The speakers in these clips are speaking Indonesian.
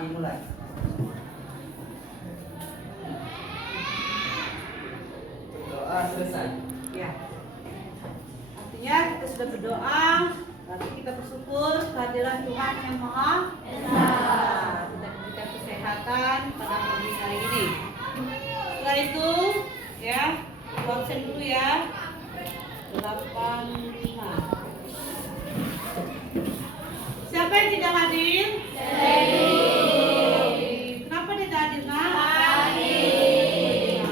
dimulai. Doa selesai. Ya. Artinya kita sudah berdoa, berarti kita bersyukur kehadiran Tuhan yang Maha Esa. Kita diberikan kesehatan pada pagi hari ini. Setelah itu, ya, absen dulu ya. 85. Siapa yang tidak hadir? Kenapa dia tidak hadir, Nak? Hadir.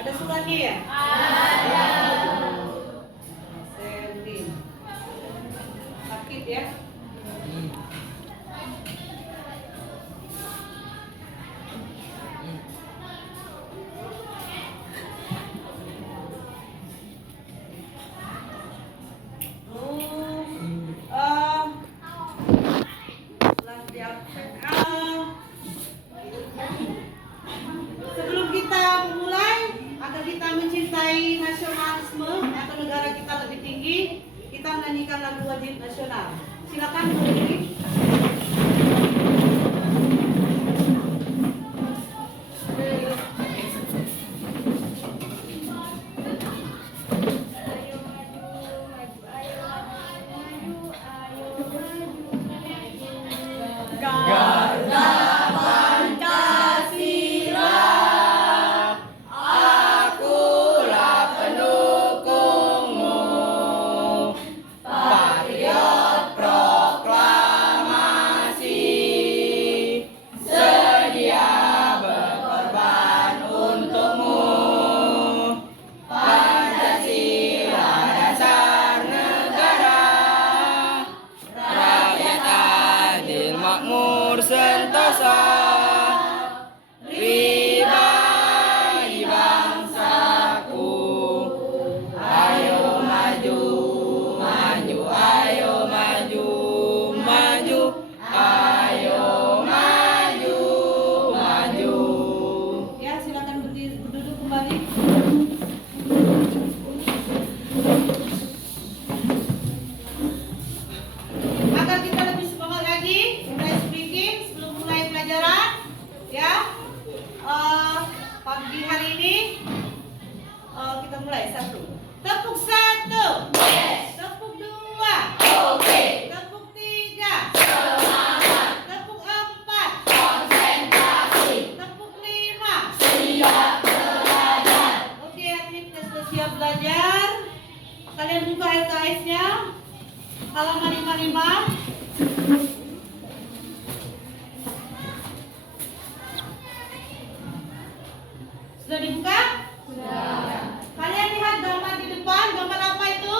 Ada suratnya ya? Ada. Selin. Sakit ya? Sebelum kita memulai, agar kita mencintai nasionalisme atau negara kita lebih tinggi, kita menyanyikan lagu wajib nasional. Silakan berdiri. Makmur sentosa, pribadi bangsaku. Ayo maju, maju, ayo maju, maju, ayo maju, maju. Ya, silakan berdiri, duduk kembali. Agar kita lebih semangat lagi, mulai speaking sebelum mulai pelajaran, ya. Pagi hari ini kita mulai satu. Tepuk satu. Yes. Tepuk dua. Oke. Tepuk tiga. Semangat. Tepuk empat. Konsentrasi. Tepuk lima. Siap belajar. Oke, hari ini kita sudah siap belajar. Kalian buka LKS-nya. Halaman 55. Sudah dibuka? Sudah. Kalian lihat gambar di depan, gambar apa itu?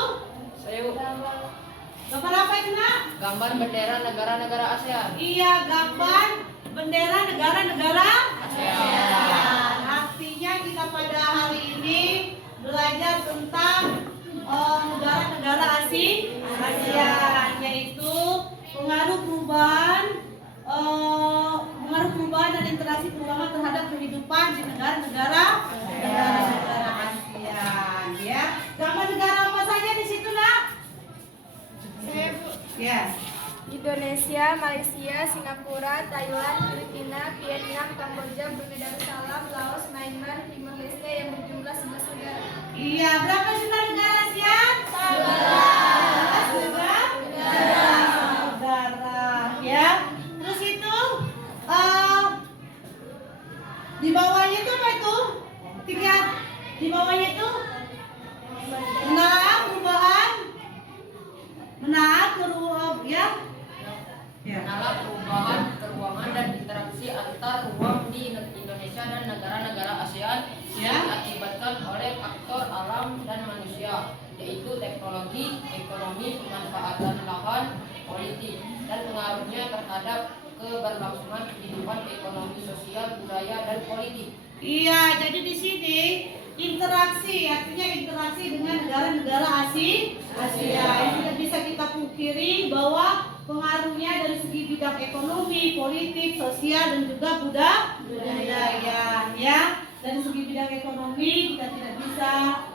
Gambar apa itu, Nak? Gambar bendera negara-negara ASEAN. Iya, gambar bendera negara-negara ASEAN. Artinya kita pada hari ini belajar tentang negara-negara ASEAN, yaitu pengaruh perubahan dan interaksi perubahan terhadap kehidupan di negara-negara ASEAN, ya. Gambar negara apa saja di situ, Nak? Ya. Indonesia, Malaysia, Singapura, Thailand, Filipina, Vietnam, Kamboja, Brunei Darussalam, Laos, Myanmar, Timor Leste yang berjumlah 11 negara. Iya, berapa jumlah negara ASEAN? 11 negara, ya. Terus itu di bawahnya itu apa itu? Tingkat di bawahnya itu menara perubahan, ya. Menala perubahan keuangan dan interaksi antar uang di Indonesia dan negara-negara ASEAN yang diakibatkan oleh faktor alam dan manusia, yaitu teknologi, ekonomi, pemanfaatan lahan, politik, dan pengaruhnya terhadap keberlangsungan kehidupan ekonomi, sosial, budaya, dan politik. Iya, jadi di sini interaksi, artinya interaksi dengan negara-negara Asia. Ini tidak bisa kita pungkiri bahwa pengaruhnya dari segi bidang ekonomi, politik, sosial, dan juga budaya, ya. Dari segi bidang ekonomi kita tidak bisa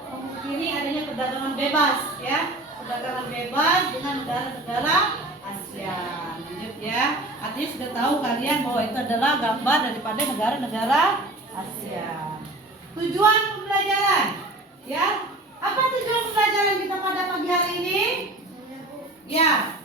memungkiri adanya perdagangan bebas, ya. Perdagangan bebas dengan negara-negara Asia. Lanjut ya. Artinya sudah tahu kalian bahwa itu adalah gambar daripada negara-negara Asia. Tujuan pembelajaran, ya. Apa tujuan pembelajaran kita pada pagi hari ini? Ya.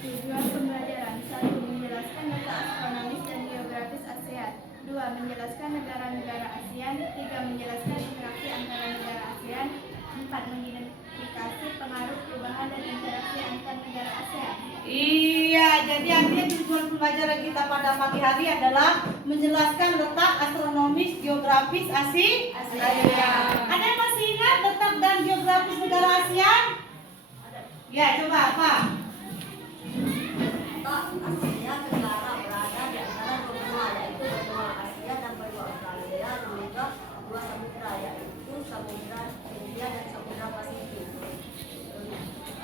Tujuan pembelajaran: 1. Menjelaskan data astronomis dan geografis ASEAN. 2. Menjelaskan negara-negara ASEAN. 3. Menjelaskan interaksi antara negara ASEAN. 4. Mengidentifikasi pengaruh perubahan dan interaksi antar negara ASEAN. Iya, jadi artinya tujuan pembelajaran kita pada pagi hari adalah menjelaskan letak astronomis geografis Asia. Ada yang masih ingat letak dan geografis negara ASEAN? Ya, coba apa? Asia Tenggara berada di antara dua benua, yaitu benua Asia dan benua Australia, dan juga dua samudra, yaitu samudra Hindia dan samudra Pasifik.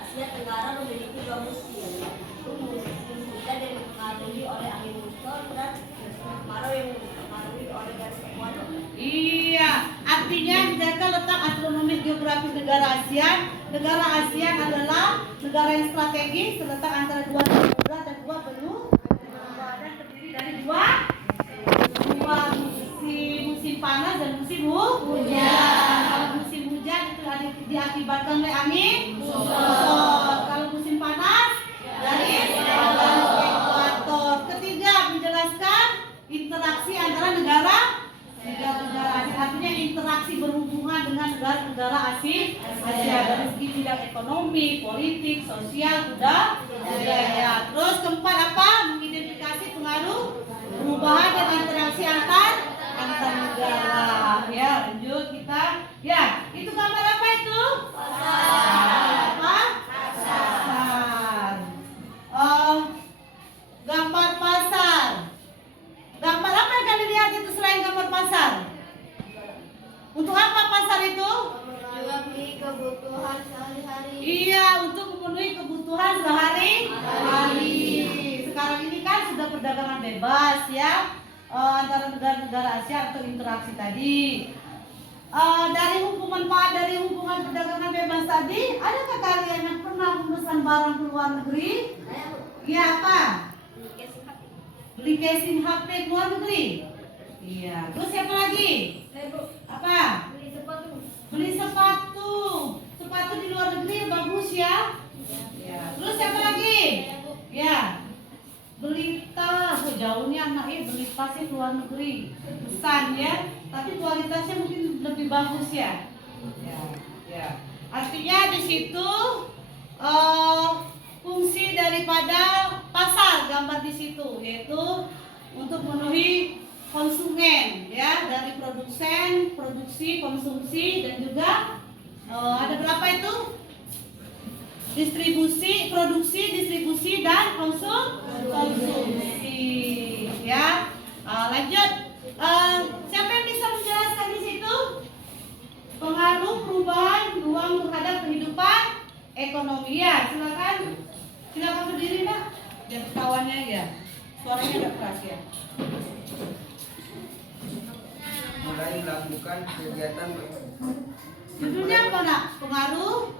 Asia Tenggara memiliki dua musim, yaitu musim hujan yang dipengaruhi oleh angin muson dan musim kemarau yang dipengaruhi oleh garis ekuator. Iya, artinya menjaga letak astronomis geografis negara ASEAN. Negara ASEAN adalah negara yang strategis terletak antara dua samudra dan dua benua dan terdiri dari dua musim panas dan musim hujan. Kalau musim hujan itu diakibatkan oleh angin muson. Kalau musim panas dari ekuator. Ketiga, menjelaskan interaksi antara negara ASEAN, artinya interaksi berhubungan dengan negara-negara Asia dari segi bidang ekonomi, politik, sosial, budaya. Terus keempat apa? Mengidentifikasi pengaruh perubahan dan interaksi antar negara. Ya, lanjut kita. Ya, itu gambar apa itu? Apa? Pasar. Gambar pasar. Gambar apa yang kalian lihat itu selain gambar pasar? Untuk apa pasar itu? Memenuhi kebutuhan sehari-hari. Iya, untuk memenuhi kebutuhan sehari-hari. Sekarang ini kan sudah perdagangan bebas ya, antara negara-negara Asia atau interaksi tadi. Dari hubungan perdagangan bebas tadi, adakah kalian yang pernah memesan barang ke luar negeri? Iya, apa? Beli casing HP ke luar negeri. Iya. Terus siapa lagi? Apa? Beli sepatu. Sepatu di luar negeri bagus ya. Ya. Terus siapa lagi? Ya. Beli tas. Oh, jauhnya anaknya beli tasnya ke luar negeri. Pesan ya. Tapi kualitasnya mungkin lebih bagus ya. Ya. Ya. Artinya di situ fungsi daripada pasar gambar di situ, yaitu untuk memenuhi konsumen ya, dari produksi, konsumsi, dan juga ada berapa itu? Distribusi, dan konsumsi ya. Lanjut, siapa yang bisa menjelaskan di situ pengaruh perubahan ruang terhadap kehidupan ekonomi? Ya, silakan berdiri Mbak, biar kawannya ya, suaranya agak keras ya. Mulai melakukan kegiatan Judulnya apa nak? Pengaruh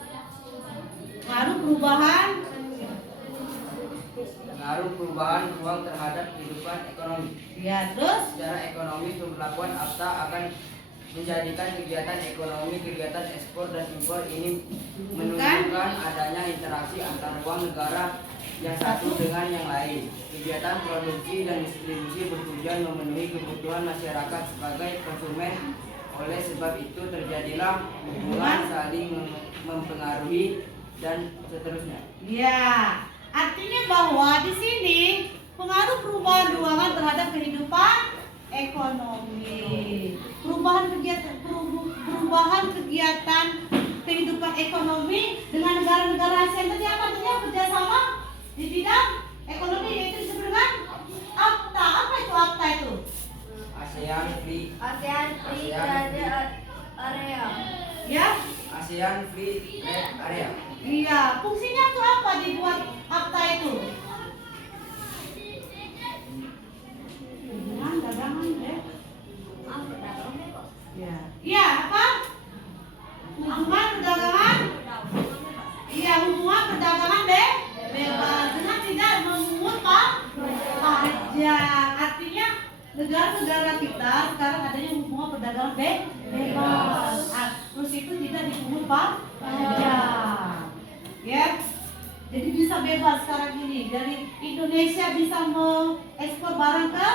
perubahan ruang terhadap kehidupan ekonomi. ya. Terus Secara ekonomi, pemberlakuan AFTA akan menjadikan kegiatan ekspor dan impor ini menunjukkan adanya interaksi antar ruang negara yang satu dengan yang lain. Kegiatan produksi dan distribusi bertujuan memenuhi kebutuhan masyarakat sebagai konsumen. Oleh sebab itu terjadilah hubungan saling mempengaruhi dan seterusnya. ya, artinya bahwa di sini pengaruh perubahan ruangan terhadap kehidupan ekonomi. Perubahan kegiatan kehidupan ekonomi dengan negara-negara ASEAN tadi apa? Kerjasama di bidang ekonomi, yaitu disebut dengan AFTA. Apa itu AFTA itu? ASEAN Free Trade Area. Ya, ASEAN Free Trade Area. iya. Fungsinya itu apa dibuat AFTA itu? Hubungan dagangan ya. Ya. Iya, apa? Hubungan perdagangan. Iya, hubungan perdagangan bebas. Dengan tidak pajak. Artinya negara-negara kita sekarang adanya hubungan perdagangan bebas. Terus itu tidak dipungut pajak. Ya. Jadi bisa bebas sekarang ini. Dari Indonesia bisa mengekspor barang ke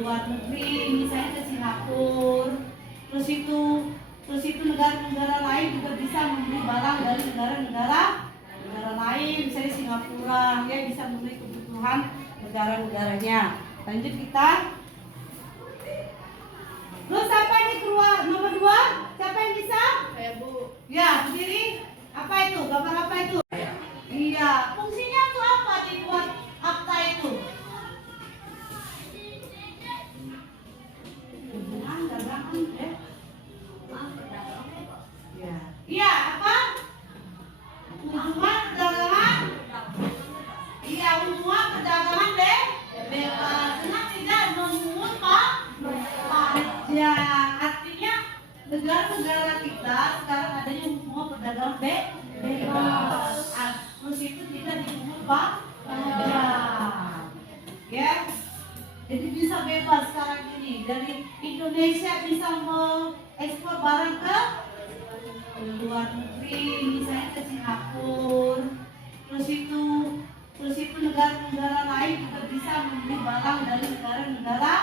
luar negeri, misalnya ke Singapura. Terus itu negara-negara lain juga bisa membeli barang dari negara lain, misalnya Singapura, ya bisa membeli kebutuhan negara-negaranya. Lanjut kita. Terus siapa ini keluar nomor 2? Siapa yang bisa? Saya Bu. Ya, berdiri. Apa itu? Gambar apa itu? Iya, fungsinya itu apa dibuat akta itu? Hubungan dagangan, ya? Iya, apa? Hubungan perdagangan? Iya, hubungan perdagangan bebas. Karena tidak memungut pajak. Artinya negara-negara kita sekarang adanya hubungan perdagangan bebas. Terus itu tidak dipungut pajak. Ya. Jadi bisa bebas sekarang ini. Dari Indonesia bisa mengekspor barang ke luar negeri, misalnya ke Singapura. Terus itu negara-negara lain juga bisa membeli barang dari negara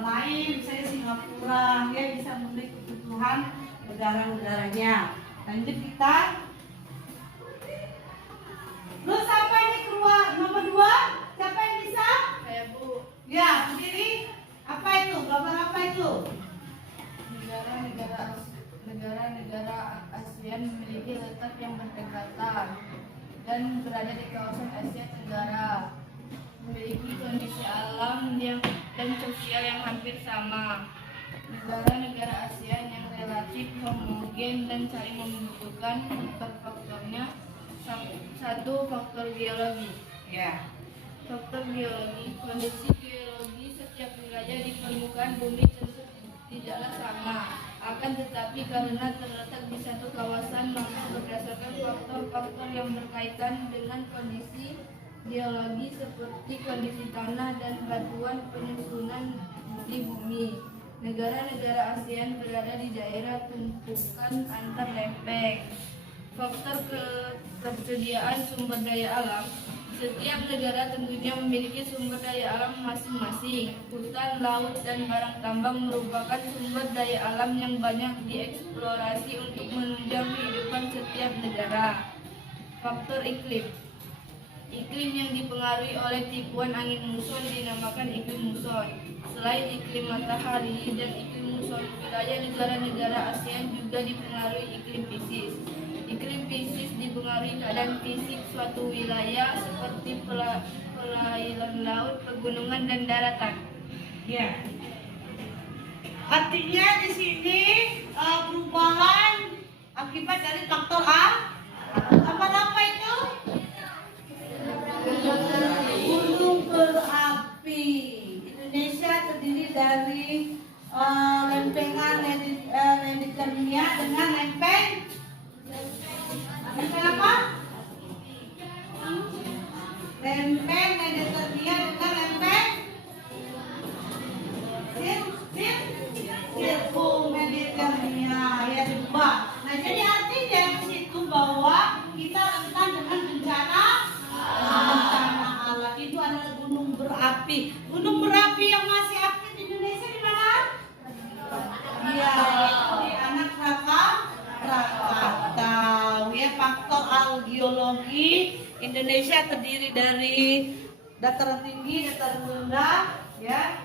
lain, misalnya Singapura, ya bisa membeli kebutuhan negara-negaranya. Lanjut kita. Terus siapa ini keluar nomor 2? Siapa yang bisa? Saya Bu. Ya, berdiri. Apa itu? Gambar apa itu? Negara-negara ASEAN memiliki letak yang berdekatan dan berada di kawasan Asia Tenggara, memiliki kondisi alam dan sosial yang hampir sama. Negara-negara ASEAN yang relatif homogen dan saling membutuhkan faktor-faktornya. Satu, faktor geologi. Ya. Faktor geologi, kondisi geologi setiap wilayah di permukaan bumi tentu tidaklah sama. Akan tetapi karena terletak di satu kawasan, maka berdasarkan faktor-faktor yang berkaitan dengan kondisi geologi seperti kondisi tanah dan batuan penyusunan di bumi. Negara-negara ASEAN berada di daerah tumpukan antar lempeng. Faktor ketersediaan sumber daya alam. Setiap negara tentunya memiliki sumber daya alam masing-masing. Hutan, laut, dan barang tambang merupakan sumber daya alam yang banyak dieksplorasi untuk menunjang kehidupan setiap negara. Faktor iklim. Iklim yang dipengaruhi oleh tipuan angin muson dinamakan iklim muson. Selain iklim matahari dan iklim muson, wilayah negara-negara ASEAN juga dipengaruhi iklim Pisces. Iklim Pisces dipengaruhi keadaan fisik suatu wilayah seperti perairan laut, pegunungan, dan daratan. Ya. Artinya di sini perubahan akibat dari faktor A. Apa itu? Gunung berapi. Indonesia terdiri dari lempengan Mediterania dengan lempeng apa? Lempeng Mediterania dengan lempeng sirkum Mediterania, ya dua. Nah, jadi artinya di situ bahwa kita rentan dengan bencana alam. Itu adalah gunung berapi. Gunung berapi yang masih aktif di Indonesia di mana? Iya, di Anak Krakatau. Ya, faktor geologi Indonesia terdiri dari dataran tinggi, dataran rendah, ya.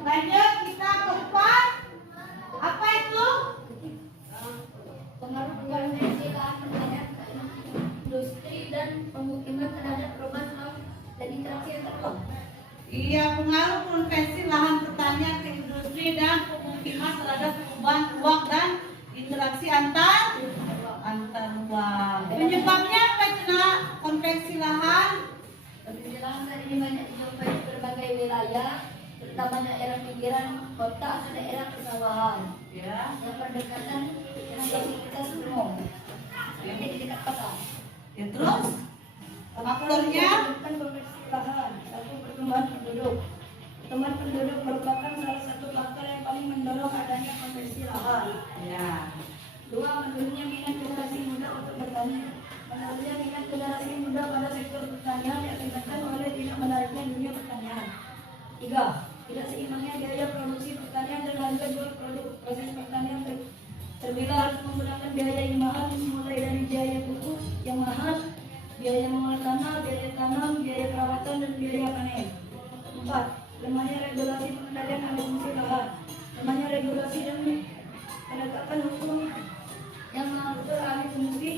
Lanjut kita ke 4. Apa itu? Pengaruh konvensi lahan terhadap industri dan pemukiman terhadap perubahan laut dan interaksi antar ruang. Iya, pengaruh konvensi lahan pertanian ke industri dan pemukiman terhadap perubahan ruang dan interaksi antar ruang. Penyebabnya apa itu? Konvensi lahan. Konvensi lahan saat ini banyak dijumpai di berbagai wilayah, terutama daerah pinggiran kota atau daerah persawahan. Ya. Yang berdekatan dengan aktivitas umum. Jadi di dekat kota. Ya, terus faktornya bukan konvensi lahan. penduduk. Teman penduduk merupakan salah satu faktor yang paling mendorong adanya konversi lahan. Ya. 2. Menurunnya minat generasi muda untuk bertani. Menurunnya minat generasi muda pada sektor pertanian diakibatkan oleh tidak menariknya dunia pertanian. 3. Tidak seimbangnya biaya produksi pertanian dan harga jual produk proses pertanian terbilang harus menggunakan biaya yang mahal, mulai dari biaya pupuk yang mahal, biaya mengolah tanah, biaya tanam, biaya perawatan, dan biaya panen. 4. Lemahnya regulasi pengendalian alih fungsi lahan. Lemahnya regulasi dan penegakan hukum yang mengatur alih fungsi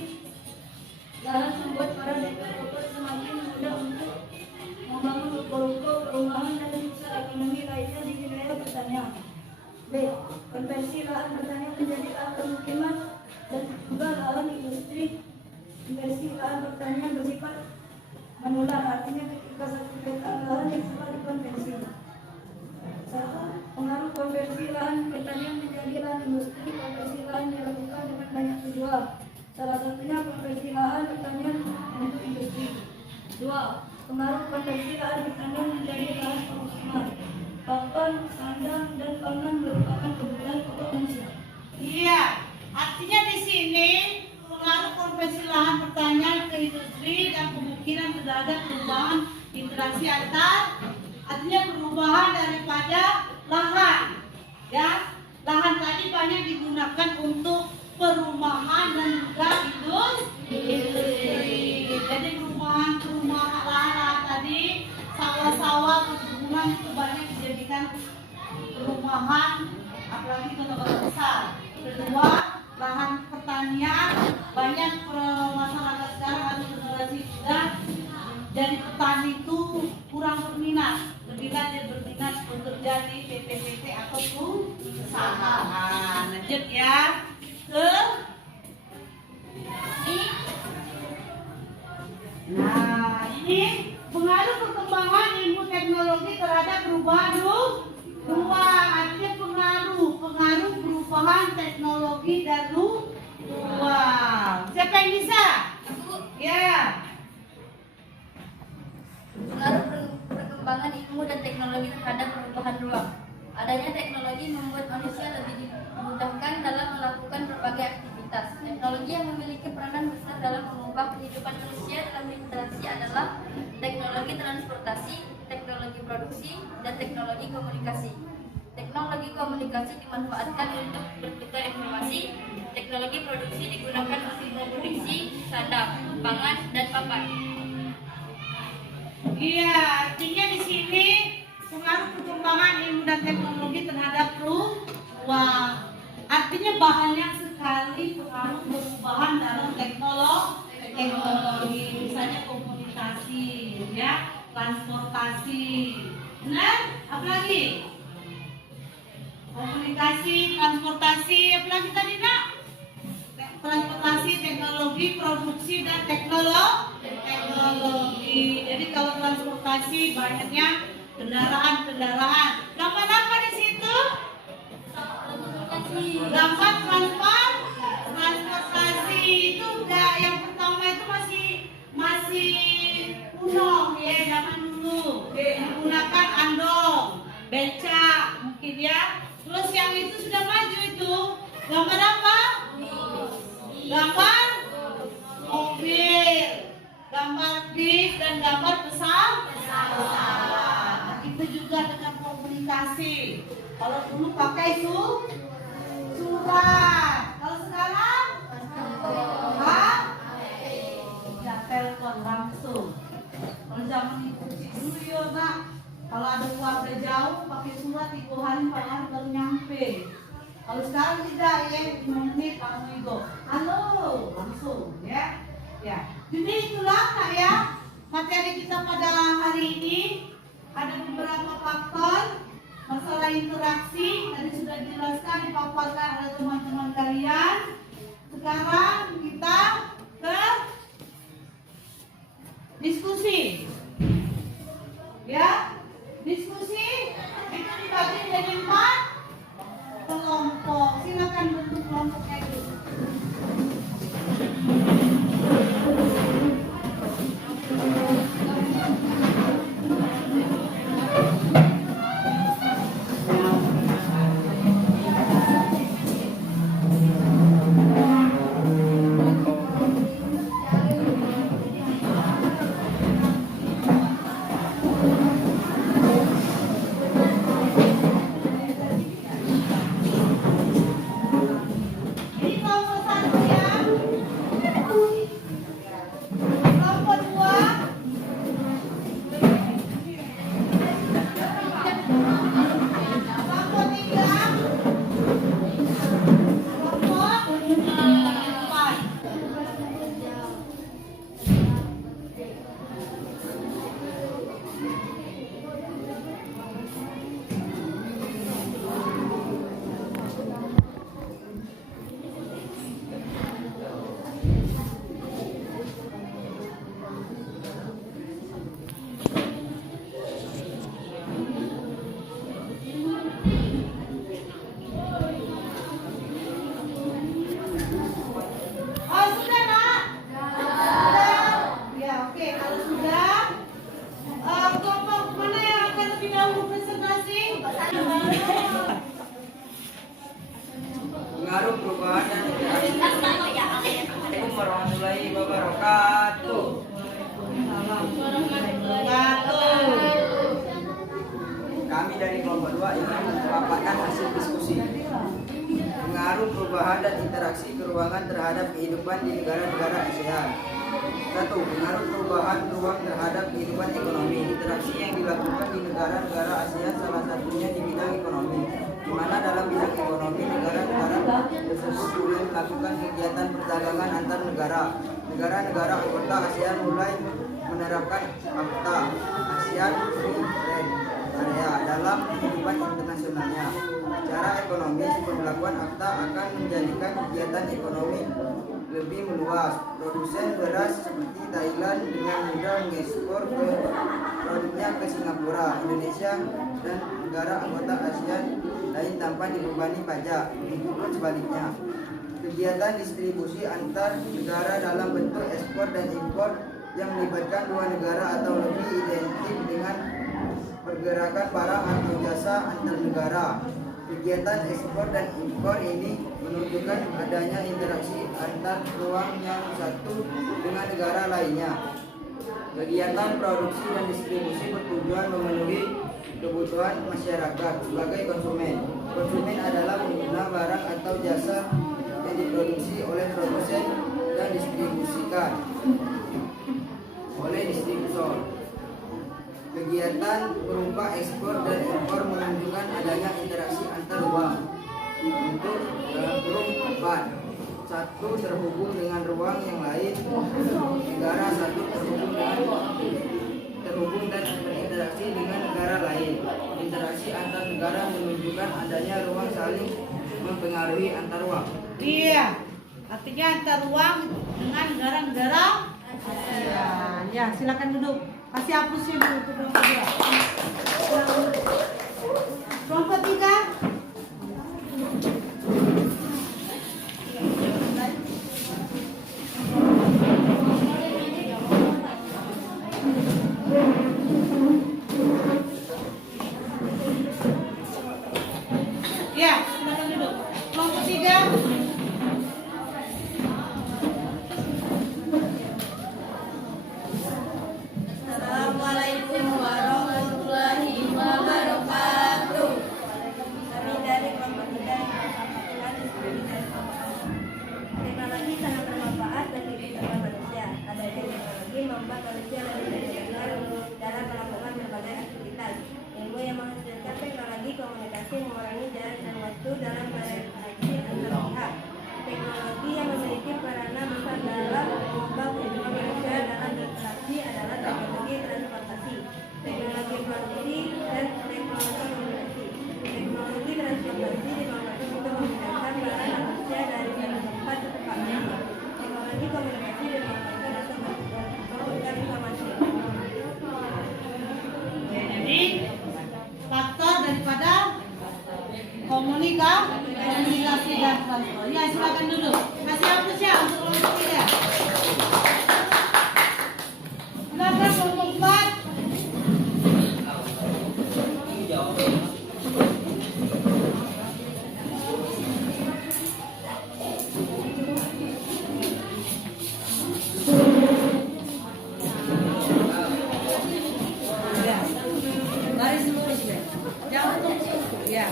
lahan membuat para developer semakin mudah untuk membangun ruko-ruko, perumahan, dan usaha ekonomi lainnya di wilayah pertanian. B. Konversi lahan pertanian menjadi lahan permukiman dan juga lahan industri. Konversi lahan pertanian bersifat menular, artinya ketika satu hektar lahan yang sama dikonversi. 1. Pengaruh konversi lahan pertanian menjadi lahan industri. Konversi lahan dilakukan dengan banyak tujuan. Salah satunya konversi lahan pertanian untuk industri. 2. Pengaruh konversi lahan pertanian menjadi lahan pemukiman. Pakan, sandang, dan pangan merupakan kebutuhan pokok manusia. Iya, artinya di sini pengaruh konversi lahan pertanian ke industri dan pemukiman terhadap perubahan interaksi antar, artinya perubahan daripada lahan. Ya, lahan tadi banyak digunakan untuk perumahan dan juga industri. Jadi perumahan lahan tadi, sawah-sawah, perkebunan itu banyak dijadikan perumahan, apalagi kota-kota besar. Kedua, lahan pertanian banyak masyarakat sekarang atau generasi muda jadi petani itu kurang berminat, lebih lanjut berminat bekerja di PT-PT atau perusahaan. Lanjut ya ke nah ini pengaruh perkembangan ilmu teknologi terhadap perubahan ruang. Artinya pengaruh perubahan teknologi dan ruang. Siapa yang bisa? Ya. Pengaruh perkembangan ilmu dan teknologi terhadap perubahan ruang. Adanya teknologi membuat manusia lebih dimudahkan dalam melakukan berbagai aktivitas. Teknologi yang memiliki peranan besar dalam mengubah kehidupan manusia dalam interaksi adalah teknologi transportasi, teknologi produksi, dan teknologi komunikasi. Teknologi komunikasi dimanfaatkan untuk bertukar informasi. Teknologi produksi digunakan untuk memproduksi sandang, pangan, dan papan. Iya, artinya di sini pengaruh perkembangan ilmu dan teknologi terhadap ruang. Artinya banyak sekali pengaruh perubahan dalam teknologi, misalnya komunikasi, ya, transportasi. Benar? Apalagi? Komunikasi, transportasi, apalagi tadi nak? Transportasi, teknologi, produksi, dan teknologi. Jadi kalau transportasi banyaknya kendaraan. Gambar apa di situ? Gambar transportasi itu udah yang pertama itu masih kuno ya, zaman dulu menggunakan andong, becak mungkin ya. Terus yang itu sudah maju itu gambar apa? Gambar mobil, gambar bis, dan gambar pesawat. Itu juga dengan komunikasi. Kalau dulu pakai surat, kalau sekarang ya telepon langsung. Kalau zaman itu dulu ya nak, kalau ada keluarga jauh pakai surat 3 hari 4 hari baru nyampe. Kalau sekarang tidak ya, 5 menit kamu itu halo langsung ya. Jadi itulah Kak ya materi kita pada hari ini. Ada beberapa faktor masalah interaksi tadi sudah dijelaskan, dipaparkan oleh teman-teman kalian. Sekarang kita ke diskusi. Ya, diskusi itu dibagi menjadi 4 kelompok. Silakan bentuk kelompoknya dulu. berdasarkan hasil diskusi. Pengaruh perubahan dan interaksi keuangan terhadap kehidupan di negara-negara ASEAN. 1. Pengaruh perubahan ruang terhadap kehidupan ekonomi. Interaksi yang dilakukan di negara-negara ASEAN salah satunya di bidang ekonomi, di mana dalam bidang ekonomi negara-negara tersebut mulai melakukan kegiatan perdagangan antar negara. Negara-negara anggota ASEAN mulai menerapkan Akta ASEAN Free Trade Area dalam kehidupan internasionalnya. Secara ekonomis, pemberlakuan Akta akan menjadikan kegiatan ekonomi lebih meluas. Produsen beras seperti Thailand dengan mudah mengekspor produknya ke Singapura, Indonesia, dan negara anggota ASEAN lain tanpa dibebani pajak. Begitupun sebaliknya. Kegiatan distribusi antar negara dalam bentuk ekspor dan impor yang melibatkan dua negara atau lebih identik dengan pergerakan barang atau jasa antar negara. Kegiatan ekspor dan impor ini menunjukkan adanya interaksi antar ruang yang satu dengan negara lainnya. Kegiatan produksi dan distribusi bertujuan memenuhi kebutuhan masyarakat sebagai konsumen. Konsumen adalah pengguna barang atau jasa yang diproduksi oleh produsen dan distribusikan oleh distributor. Kegiatan berupa ekspor dan impor menunjukkan adanya interaksi antar ruang. Untuk dalam kurung 4. Satu terhubung dengan ruang yang lain. Negara satu terhubung dan berinteraksi dengan negara lain. Interaksi antar negara menunjukkan adanya ruang saling mempengaruhi antar ruang. Iya, artinya antar ruang dengan negara-negara ASEAN. Ya, silakan duduk. Kasih hapusnya dulu untuk kelompok 2. Kelompok 3. Ya, silakan duduk. Kelompok 3. Assalamualaikum warahmatullahi wabarakatuh. Kami dari kelompok 3 teknologi sangat bermanfaat bagi kehidupan manusia. Adanya teknologi membuat manusia lebih terdengar dalam melakukan berbagai aktivitas. Ilmu yang menghasilkan teknologi komunikasi mengurangi jarak dan waktu dalam berinteraksi antar pihak. Teknologi yang memiliki peranan besar dalam mengubah kehidupan manusia dalam berinteraksi adalah teknologi transportasi, teknologi produksi, dan teknologi komunikasi. Teknologi transportasi dimanfaatkan untuk memindahkan barang dan manusia dari satu tempat ke tempat lain. Teknologi komunikasi dimanfaatkan untuk memperoleh informasi. Jadi faktor daripada komunikasi dan transport. Ya, silakan duduk. Kasih hapus ya untuk kelompok 3. Silakan kelompok 4. Ya. Baris lurus ya. Jangan tumpuk. Ya.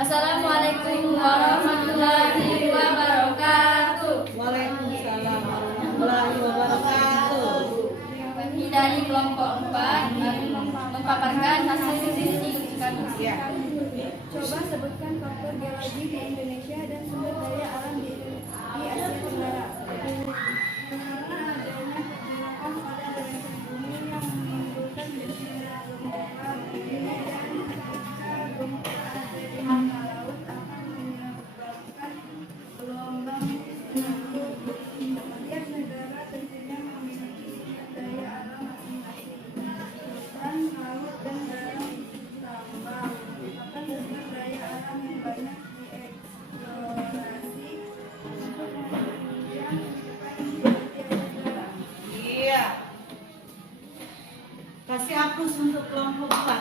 Assalamualaikum warahmatullahi wabarakatuh. Waalaikumsalam warahmatullahi wabarakatuh. Kami dari kelompok 4 memaparkan hasil diskusi kami. Ya. Coba sebutkan faktor geologi di Indonesia dan sumber daya alam di Asia Tenggara. Karena adanya pergerakan pada lereng bumi yang menimbulkan bencana gempa bumi dan gempa di muka laut akan menyebabkan gelombang tsunami. Setiap negara tentunya memiliki sumber daya alam masing-masing. Hutan, laut, dan darat tambang merupakan sumber daya alam yang banyak dieksplorasi untuk menunjang kehidupan manusia. Iya. Kasih hapus untuk kelompok 4.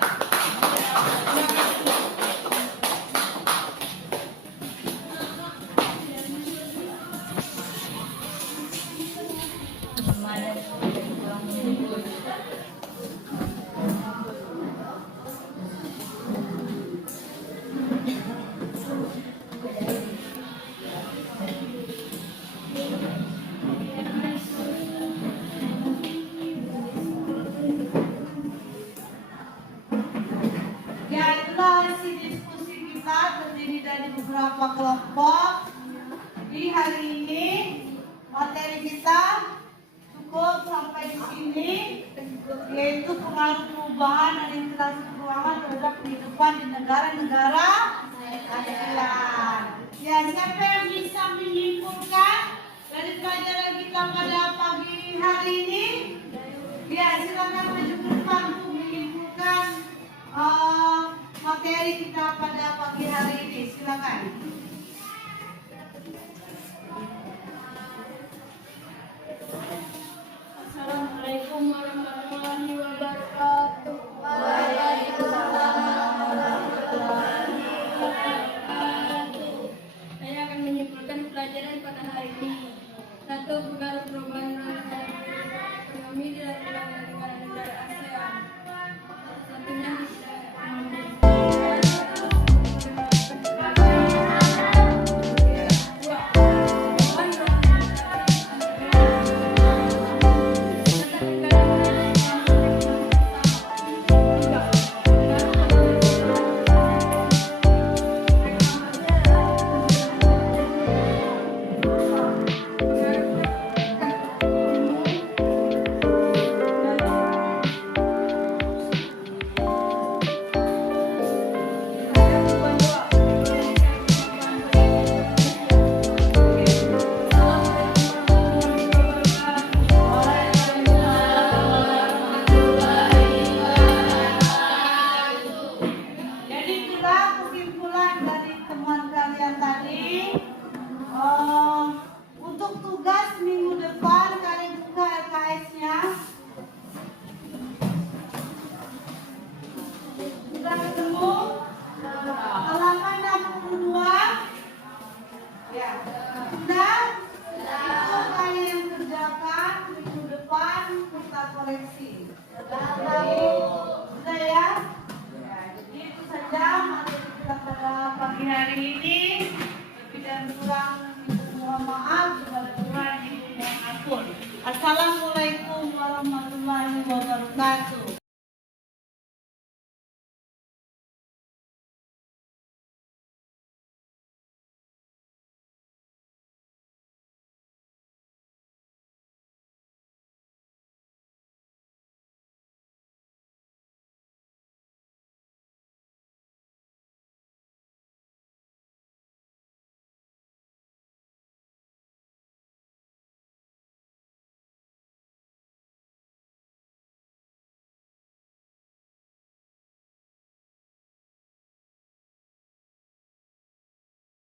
beberapa kelompok. Di hari ini materi kita cukup sampai di sini, yaitu pengaruh perubahan dan interaksi keuangan terhadap kehidupan di negara-negara ASEAN. Ya, siapa yang bisa menyimpulkan dari pelajaran kita pada pagi hari ini? Ya, silakan maju ke depan untuk menyimpulkan materi kita pada pagi hari ini. Silakan. Assalamualaikum warahmatullahi wabarakatuh. Saya akan menyimpulkan pelajaran pada hari ini. 1. Pengaruh perubahan ekonomi di negara-negara ASEAN. Satunya Jadi itulah kesimpulan dari teman kalian tadi. Untuk tugas minggu depan kalian buka LKS-nya. Sudah ketemu? Halaman 62. Ya. Sudah? Itu kalian yang kerjakan minggu depan kita koreksi. Sudah ya? Jadi itu saja materi kita pada pagi hari ini. Lebih dan kurang mohon maaf, kepada Tuhan yang Maha Ampun. Assalamualaikum warahmatullahi wabarakatuh.